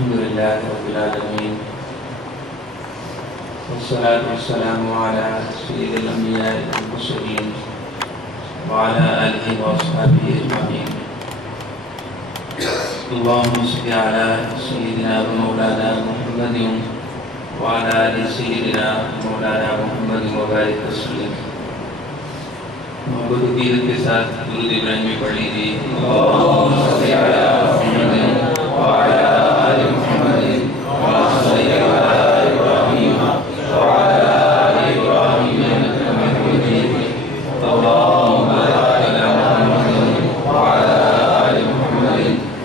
الحمد لله رب العالمين والصلاة والسلام على سيد الأنبياء والمرسلين وعلى آله وأصحابه أجمعين. اللهم صل على سيدنا ومولانا محمد وعلى آل سيدنا مولانا محمد وبارك وسلم. محبت عقیدت کے ساتھ درود ابراہیمی پڑھ لیجیے. اللهم صل على محمد وعلى آل محمد كما صليت على إبراهيم وعلى آل إبراهيم إنك حميد مجيد. اللهم بارك على محمد وعلى آل محمد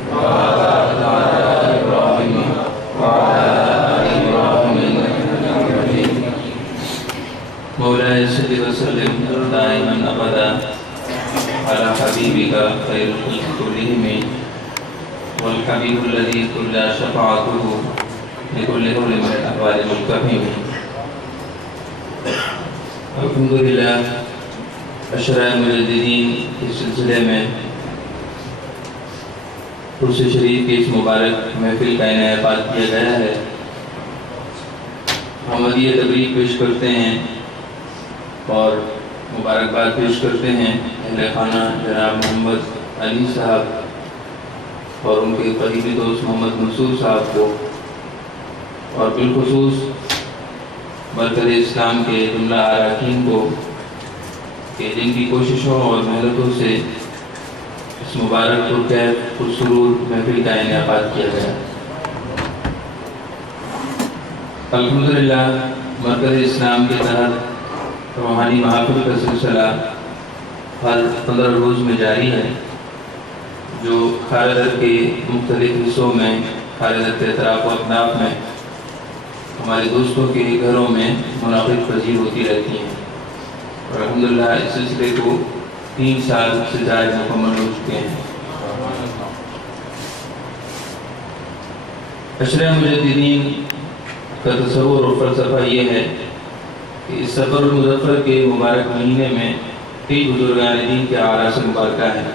كما باركت على إبراهيم وعلى آل إبراهيم إنك حميد مجيد. مولاي صل وسلم دائما أبدا على حبيبك خير الخلق كلهم والحبيب الذي كل شفاعته لكل هول من الأحوال منكفهم. الحمدللہ عشرہ مجددین کے سلسلے میں عرس شریف کی اس مبارک محفل کا انعقاد کیا گیا ہے. ہم ہدیہ تبریک پیش کرتے ہیں اور مبارکباد پیش کرتے ہیں اہل خانہ جناب محمد علی صاحب اور ان کے قریبی دوست محمد منصور صاحب کو، اور بالخصوص مرکز اسلام کے جملہ اراکین کو کہ جن کی کوششوں اور محنتوں سے اس مبارک پرخیر پرسرور محفل کا انعقاد کیا گیا. الحمدللہ مرکز اسلام کے تحت روحانی محافل کا سلسلہ ہر 15 روز میں جاری ہے، جو خالدت کے مختلف حصوں میں خالدت اطراف و اطناف میں ہمارے دوستوں کے گھروں میں منعقد پذیر ہوتی رہتی ہیں. اور الحمدللہ اس سلسلے کو 3 سال سے زائد مکمل ہو چکے ہیں. عشرہ مجددین کا تصور اور فلسفہ یہ ہے کہ اس سفر المظفر کے مبارک مہینے میں کئی بزرگان دین کے اعراس مبارکہ ہیں.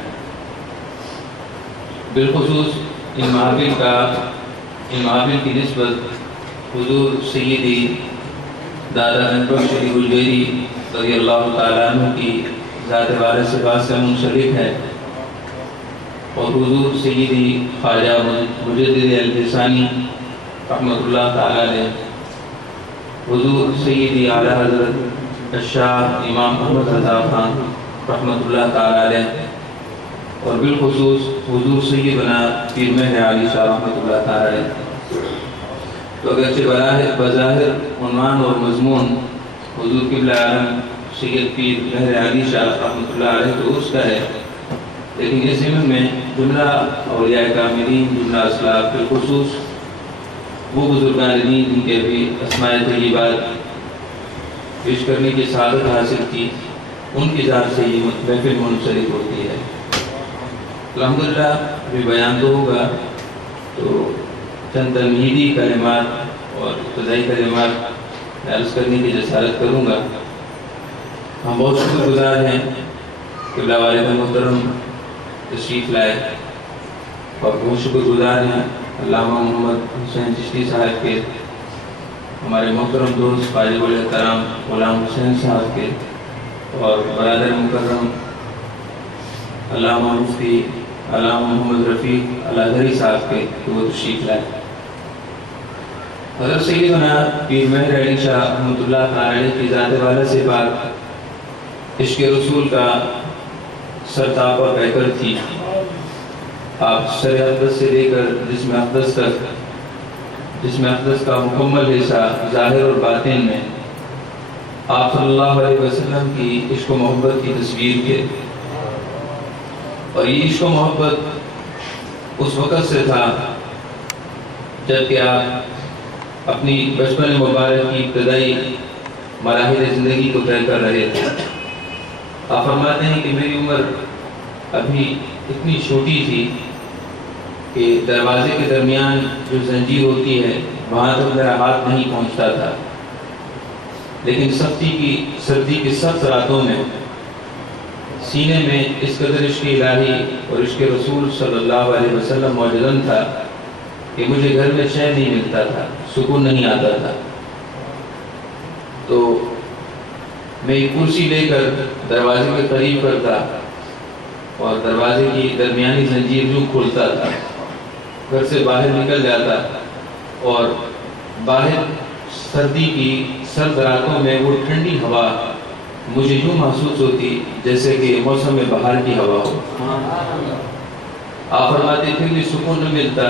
بالخصوص ان محافل کی نسبت حضور سیدی دادا انور شریف الجویری رضی اللہ تعالیٰ عنہ کی ذات وارث صفات سے منسلک ہے، اور حضور سیدی خواجہ مجدد الفسانی رحمۃ اللہ تعالیٰ علیہ، حضور سیدی اعلیٰ حضرت الشاہ امام احمد رضا خان رحمۃ اللہ تعالیٰ علیہ، اور بالخصوص حضور سیدنا پیر مہر علی شاہ رحمۃ اللہ تعالیٰ علیہ. تو اگرچہ بظاہر عنوان اور مضمون حضور قبلہ عالم سید پیر مہر علی شاہ رحمۃ اللہ علیہ تو اس کا ہے، لیکن اس ضمن میں جملہ اولیاء کاملین، جملہ اسلاف، بالخصوص وہ بزرگان دین جن کے بھی اسماء طیبات پیش کرنے کی سعادت حاصل کی، ان کی ذات سے یہ محفل منسلک ہوتی ہے. الحمدللہ ابھی بیان تو ہوگا، تو چند تمہیدی کلمات اور ابتدائی کلمات عرض کرنے کی جسارت کروں گا. ہم بہت شکر گزار ہیں قبلہ والد محترم تشریف لائے، اور بہت شکر گزار ہیں علامہ محمد حسین چشتی صاحب کے، ہمارے محترم دوست واجب الاحترام غلام حسین صاحب کے، اور برادر مکرم علامہ مفتی علامہ محمد رفیق الازہری صاحب کے کہ وہ تشریف لائے. حضرت سیدنا پیر مہر علی شاہ رحمۃ اللہ تعالی کی ذات والا سے بات عشق رسول کا سرتاپا پیکر تھی. آپ سر اقدس سے لے کر جسم اقدس تک، جسم اقدس کا مکمل حصہ ظاہر اور باطن میں آپ صلی اللہ علیہ وسلم کی عشق و محبت کی تصویر تھے. اور یہ عشق و محبت اس وقت سے تھا جبکہ آپ اپنی بچپن مبارک کی ابتدائی مراحل زندگی کو طے کر رہے تھے. آپ فرماتے ہیں کہ میری عمر ابھی اتنی چھوٹی تھی کہ دروازے کے درمیان جو زنجیر ہوتی ہے وہاں تک میرا ہاتھ نہیں پہنچتا تھا، لیکن سردی کی سخت راتوں میں سینے میں اس قدر عشق الہی اور عشق رسول صلی اللہ علیہ وسلم موجودن تھا کہ کہ مجھے گھر میں چین نہیں ملتا تھا، سکون نہیں آتا تھا، تو میں ایک کرسی لے کر دروازے کے قریب کرتا اور دروازے کی درمیانی زنجیر یوں کھولتا تھا، گھر سے باہر نکل جاتا اور باہر سردی کی سرد راتوں میں وہ ٹھنڈی ہوا مجھے یوں محسوس ہوتی جیسے کہ موسم میں بہار کی ہوا ہو۔ آپ فرماتے تھے کہ سکون نہ ملتا،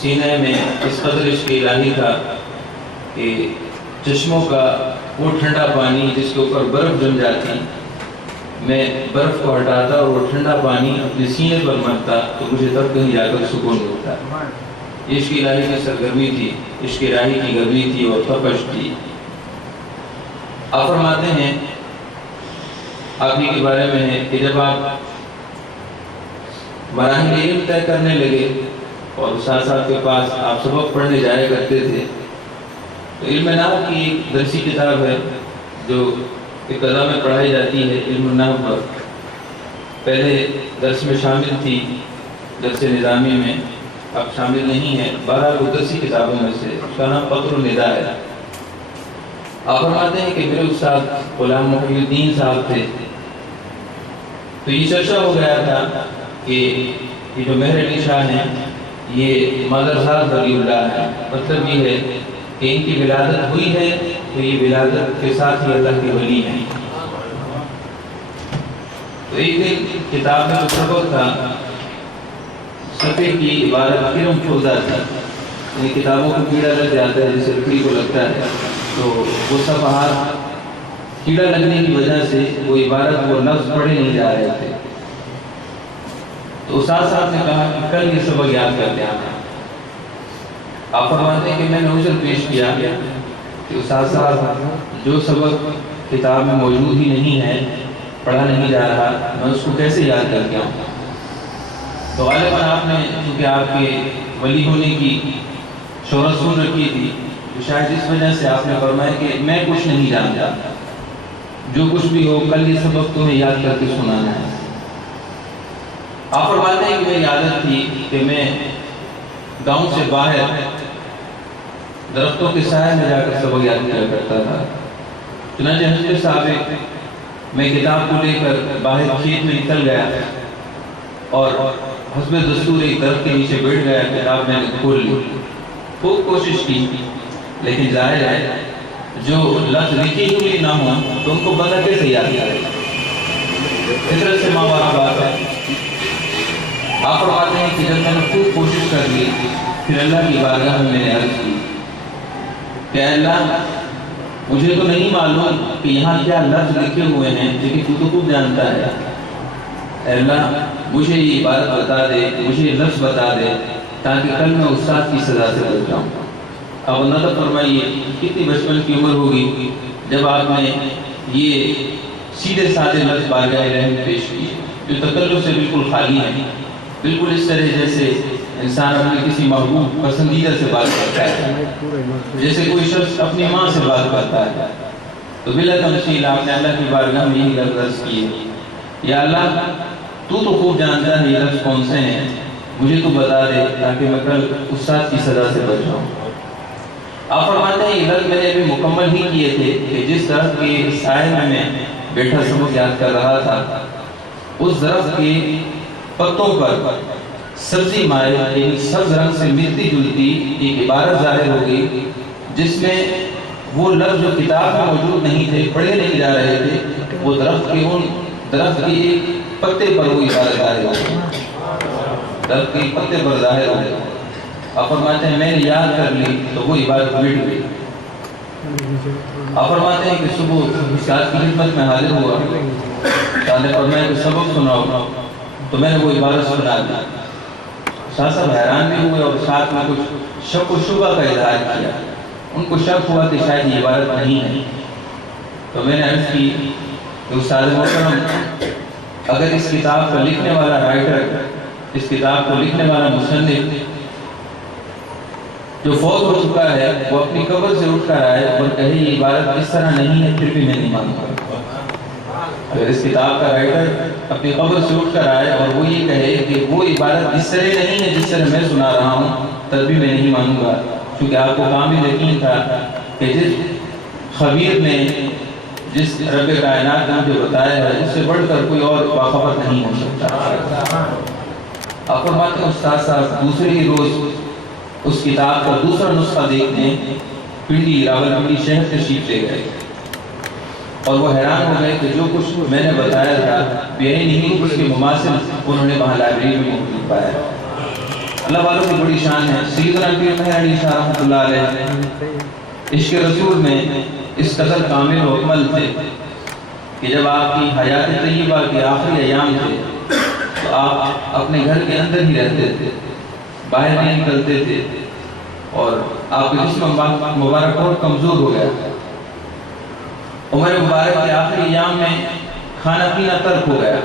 سینے میں اس قدر عشق الہی تھا کہ چشموں کا وہ ٹھنڈا پانی جس کے اوپر برف جم جاتی، میں برف کو ہٹاتا اور وہ ٹھنڈا پانی اپنے سینے پر مرتا تو مجھے تب کہیں جا کر سکون ملتا۔ عشق الہی کی سرگرمی تھی، عشق الہی کی گرمی تھی اور تپش تھی۔ آپ فرماتے ہیں آپ ہی کے بارے میں ہے کہ جب آپ مراحل علم طے کرنے لگے اور استاد صاحب کے پاس آپ سبق پڑھنے جایا کرتے تھے تو علم نحو کی ایک درسی کتاب ہے جو ابتدا میں پڑھائی جاتی ہے، علم نحو پر پہلے درس میں شامل تھی، درس نظامی میں اب شامل نہیں ہے، 12 درسی کتابوں میں سے اس کا نام فخر النداء ہے۔ آپ فرماتے ہیں کہ میرے استاد غلام محی الدین صاحب تھے، تو یہ چرچا ہو گیا تھا کہ یہ جو مہر علی شاہ ہیں یہ مادرزاد ولی اللہ ہے، مطلب یہ ہے کہ ان کی ولادت ہوئی ہے تو یہ ولادت کے ساتھ ہی اللہ کے ولی ہیں۔ تو ایک دن کتاب میں جو سبق تھا صفحے کی عبارت کرم فوزہ تھی، یعنی کتابوں کو کیڑا لگ جاتا ہے جیسے لکڑی کو لگتا ہے، تو وہ صفحات کیڑا لگنے کی وجہ سے وہ عبارت وہ لفظ پڑھے نہیں جا رہے تھے، تو استاد صاحب نے کہا کہ کل یہ سبق یاد کر کے آنا۔ آپ فرماتے ہیں کہ میں نے عذر پیش کیا کہ استاد صاحب جو سبق کتاب میں موجود ہی نہیں ہے، پڑھا نہیں جا رہا، میں اس کو کیسے یاد کر کے آؤں؟ تو غالباً آپ نے چونکہ آپ کے ولی ہونے کی شہرت سن رکھی تھی تو شاید اس وجہ سے آپ نے فرمایا کہ میں کچھ نہیں جانتا، جو کچھ بھی ہو کل یہ سبق تمہیں یاد کر کے سنانا ہے۔ آپ فرماتے ہیں کہ میری عادت تھی کہ میں گاؤں سے باہر درختوں کے سائے میں جا کر سبق یاد کیا کرتا تھا۔ چنانچہ حضرت صاحب میں کتاب کو لے کر باہر کھیت میں نکل گیا اور حسب دستور ایک درخت کے نیچے بیٹھ گیا، کتاب میں نے کھول لی، خوب کوشش کی، لیکن ظاہر ہے جو لفظ لکھی ہوئی نہ ہو تو ان کو بندہ کیسے یاد کرے، فطرت سے ماں باپ بات ہے۔ آپ فرماتے ہیں کہ جب میں نے خوب کوشش کر لی پھر اللہ کی بارگاہ میں نے عرض کی کہ اللہ مجھے تو نہیں معلوم کہ یہاں کیا لفظ لکھے ہوئے ہیں لیکن تو خوب جانتا ہے، اے اللہ مجھے یہ عبارت بتا دے، مجھے یہ لفظ بتا دے تاکہ کل میں استاد کی سزا سے بچ جاؤں۔ اب اندازہ فرمائیے کتنی بچپن کی عمر ہوگی جب آپ نے یہ سیدھے سادے لفظ بارگاہ رحم پیش کیے جو تکلف سے بالکل خالی ہیں، بالکل اس طرح جیسے انسان اپنے کسی محبوب پسندیدہ سے بات کرتا ہے، جیسے کوئی شخص اپنی ماں سے بات کرتا ہے۔ تو بلا تمثیل آپ نے اللہ کی بارگاہ میں یہی لفظ عرض کیے، یا اللہ تو خوب جانتا ہے یہ لفظ کون سے ہیں، مجھے تو بتا دے تاکہ میں کل استاد کی سزا سے بچ جاؤں۔ آپ فرماتے ہیں یہ لفظ میں نے ابھی مکمل ہی کیے تھے کہ جس درخت کے سائے میں بیٹھا سبق یاد کر رہا تھا اس درخت کے پتوں پر سبزی مائل یعنی سبز رنگ سے ملتی جلتی ایک عبارت ظاہر ہو گئی جس میں وہ لفظ جو کتاب میں موجود نہیں تھے، پڑھے نہیں جا رہے تھے، وہ درخت کے ایک پتے پر وہ عبارت ظاہر ہو گئی، درخت کے پتے پر ظاہر ہو گئی۔ آپ فرماتے ہیں میں نے یاد کر لی تو وہ عبارت مٹ گئی۔ آپ فرماتے ہیں کہ صبح استاد کی خدمت میں حاضر ہوا، استاد نے فرمایا کہ سبق سناؤ، تو میں نے وہ عبارت سنا دی۔ استاد صاحب حیران بھی ہوئے اور ساتھ میں کچھ شک و شبہ کا اظہار کیا، ان کو شک ہوا کہ شاید یہ عبارت نہیں ہے۔ تو میں نے عرض کی کہ استاد محترم اگر اس کتاب کا لکھنے والا رائٹر، اس کتاب کو لکھنے والا مصنف جو فوت ہو چکا ہے وہ اپنی قبر سے اٹھ کر آئے اور کہے یہ عبارت اس طرح نہیں ہے، پھر بھی میں نہیں مانوں گا۔ اگر اس کتاب کا رائٹر اپنی قبر سے اٹھ کر آئے اور وہ یہ کہے کہ وہ عبادت اس طرح نہیں ہے جس طرح میں سنا رہا ہوں، تب بھی میں نہیں مانوں گا، کیونکہ آپ کو کامل یقین تھا کہ جس خبیر نے، جس رب کائنات نے مجھے بتایا ہے، اس سے بڑھ کر کوئی اور باخبر نہیں ہو سکتا۔ آپ فرماتے ہیں استاد صاحب دوسرے ہی روز اس کتاب کا دوسرا نسخہ دیکھنے پنڈی راولپنڈی شہر تشریف لے گئے اور وہ حیران ہو گئے کہ جو کچھ میں نے بتایا تھا یہی نہیں، اس کے مماثل انہوں نے وہاں لائبریری میں موجود پایا۔ اللہ والوں کی بڑی شان ہے۔ سیدنا پیر مہر علی شاہ رحمۃ اللہ علیہ عشق رسول میں اس قدر کامل و اکمل تھے کہ جب آپ کی حیات طیبہ کے آخری ایام تھے تو آپ اپنے گھر کے اندر ہی رہتے تھے، باہر نہیں نکلتے تھے، اور آپ کا جسم مبارک بہت کمزور ہو گیا۔ عمر مبارک کے آخری ایام میں کھانا پینا ترک ہو گیا،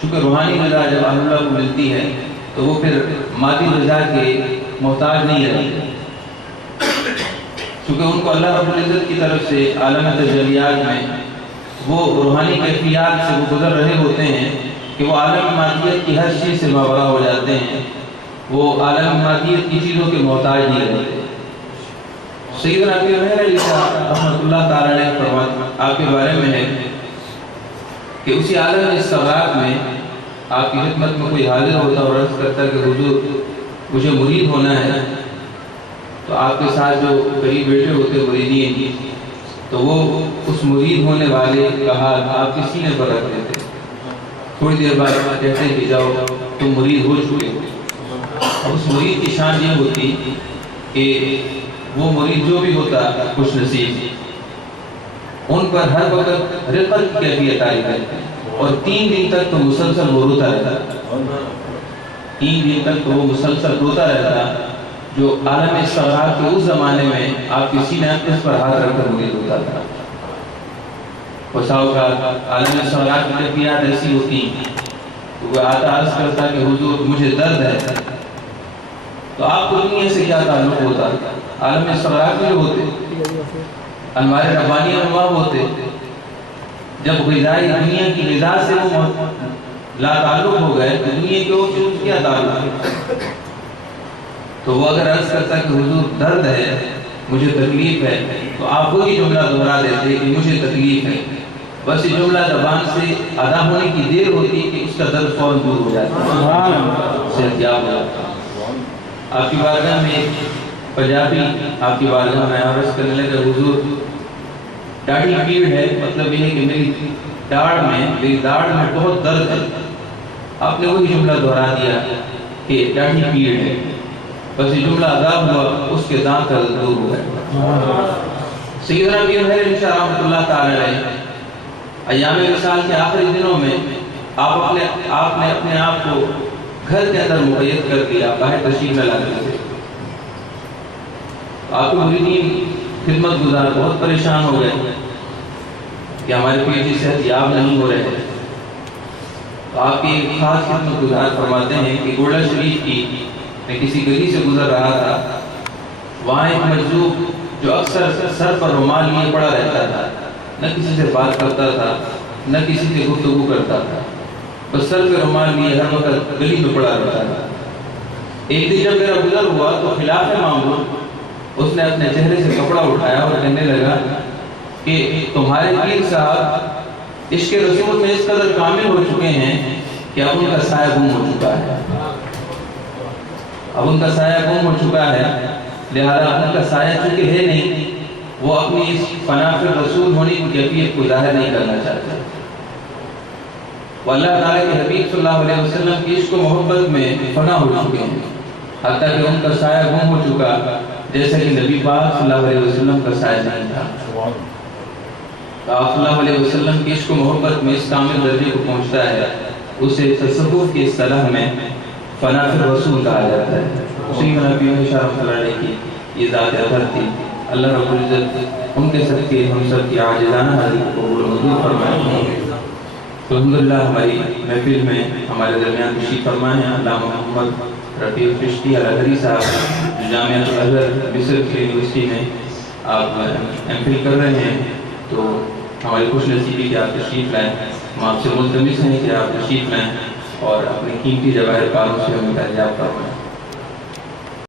چونکہ روحانی غذا جب اللہ کو ملتی ہے تو وہ پھر مادی غذا کے محتاج نہیں رہتے، چونکہ ان کو اللہ رب العزت کی طرف سے عالم تجلیات میں وہ روحانی کیفیات سے وہ گزر رہے ہوتے ہیں کہ وہ عالم مادیت کی ہر چیز سے ماورا ہو جاتے ہیں، وہ عالم مادیت کی چیزوں کے محتاج نہیں رہتے۔ سیدنا پیر مہر علی شاہ رحمۃ اللہ تعالی علیہ فرماتے آپ کے بارے میں ہے کہ اسی عالم استغراق میں آپ کی خدمت میں کوئی حاضر ہوتا اور عرض کرتا کہ حضور مجھے مرید ہونا ہے، تو آپ کے ساتھ جو قریب بیٹھے ہوتے مریدین، تو وہ اس مرید ہونے والے کا ہاتھ آپ کے سینے پر رکھتے تھے، تھوڑی دیر بعد کہتے کہ جاؤ تم مرید ہو چکے ہو۔ اب اس مرید کی شان یہ ہوتی کہ وہ مرید جو بھی ہوتا خوش نصیب، ان پر ہر وقت رفقت کی کیفیت آئی کرتی، اور 3 دن تک تو مسلسل وہ روتا رہتا، 3 دن تک تو وہ مسلسل روتا رہتا، جو عالم استغراق کے اس زمانے میں آپ کسی نے اس پر ہاتھ رکھ کر مرید ہوتا تھا۔ وساؤ کا عالم استغراق کی کیفیات ایسی ہوتی، وہ آتا عرض کرتا کہ حضور مجھے درد ہے، تو آپ کو دنیا سے کیا تعلق ہوتا؟ عالم استغراق میں ہوتے، انوار ربانی انواع ہوتے، جب غذائی دنیا کی غذا سے وہ لا تعلق ہو گئے تو دنیا کے اور سے کیا تعلق ہے؟ تو وہ اگر عرض کرتا کہ حضور درد ہے، مجھے تکلیف ہے، تو آپ وہی جملہ دہرا دیتے کہ مجھے تکلیف ہے، بس یہ جملہ زبان سے ادا ہونے کی دیر ہوتی کہ اس کا درد فوراً دور ہو جاتا ہے، صحتیاب ہو جاتا ہے۔ آپ کی بارگاہ میں پنجابی آپ کی بارگاہ میں عرض کرنے لگے حضور داڑھی پیڑ ہے، مطلب یہ ہے کہ میری داڑھ میں بہت درد ہے۔ آپ نے وہی جملہ دہرا دیا کہ داڑھی پیڑ ہے، بس یہ جملہ ادا ہوا، اس کے دانت کا درد دور ہو گیا۔ سیدنا پیر مہر علی شاہ رحمۃ اللہ تعالی علیہ ایام وصال کے آخری دنوں میں آپ نے اپنے آپ کو گھر کے اندر مقید کر دیا، باہر تشریف نہ لاتے تھے۔ آپ کے مریدین خدمت گزار بہت پریشان ہو گئے کہ ہمارے پیر جی صحت یاب نہیں ہو رہے ہیں، تو آپ کی خاص خدمت گزار فرماتے ہیں کہ گوڑا شریف کی میں کسی گلی سے گزر رہا تھا، وہاں ایک مجذوب جو اکثر سر پر رومال لیے پڑا رہتا تھا، نہ کسی سے بات کرتا تھا، نہ کسی سے گفتگو کرتا تھا، بس سر پہ رومال لیے ہر وقت گلی میں پڑا رہتا تھا۔ ایک دن جب میرا گزر ہوا تو خلاف معمول اس نے اپنے چہرے سے کپڑا اٹھایا اور کہنے لگا کہ تمہارے پیر صاحب عشق رسول میں اس قدر کامل ہو چکے ہیں کہ اب ان کا سایہ گم ہو چکا ہے، اب ان کا سایہ گم ہو چکا ہے، لہذا ان کا سایہ چونکہ ہے نہیں، وہ اپنی اس فنا فی رسول ہونے کی کیفیت کو ظاہر نہیں کرنا چاہتے۔ وہ اللہ تعالیٰ کے حبیب صلی اللہ علیہ وسلم کی عشق و محبت میں فنا ہو چکے ہیں، حتیٰ کہ ان کا سایہ گم ہو چکا، جیسا کہ نبی پاک صلی اللہ علیہ وسلم کا سایہ نہیں تھا۔ آپ صلی اللہ علیہ وسلم کی عشق و محبت میں اس کامل درجے کو پہنچتا ہے، اسے تصوف کی اصطلاح میں فنا فی رسول کہا جاتا ہے۔ اسی میں نبی رحمۃ اللہ علیہ کی یہ ذات اثر تھی۔ اللہ رب العزت ان کے صدقے ہم سب کی عاجزانہ حاضری کو قبول و منظور فرمائے۔ الحمدللہ ہماری محفل میں ہمارے درمیان تشریف فرمائے ہیں علامہ محمد رفیق چشتی الازہری صاحب، جو جامعہ الازہر مصر کی یونیورسٹی میں آپ ایم فل کر رہے ہیں، تو ہماری خوش نصیبی کہ آپ تشریف لائیں. ہم آپ سے ملتمس ہیں کہ آپ تشریف لائیں اور اپنے قیمتی جواہر کاروں سے ہمیں فیضیاب فرمائیں.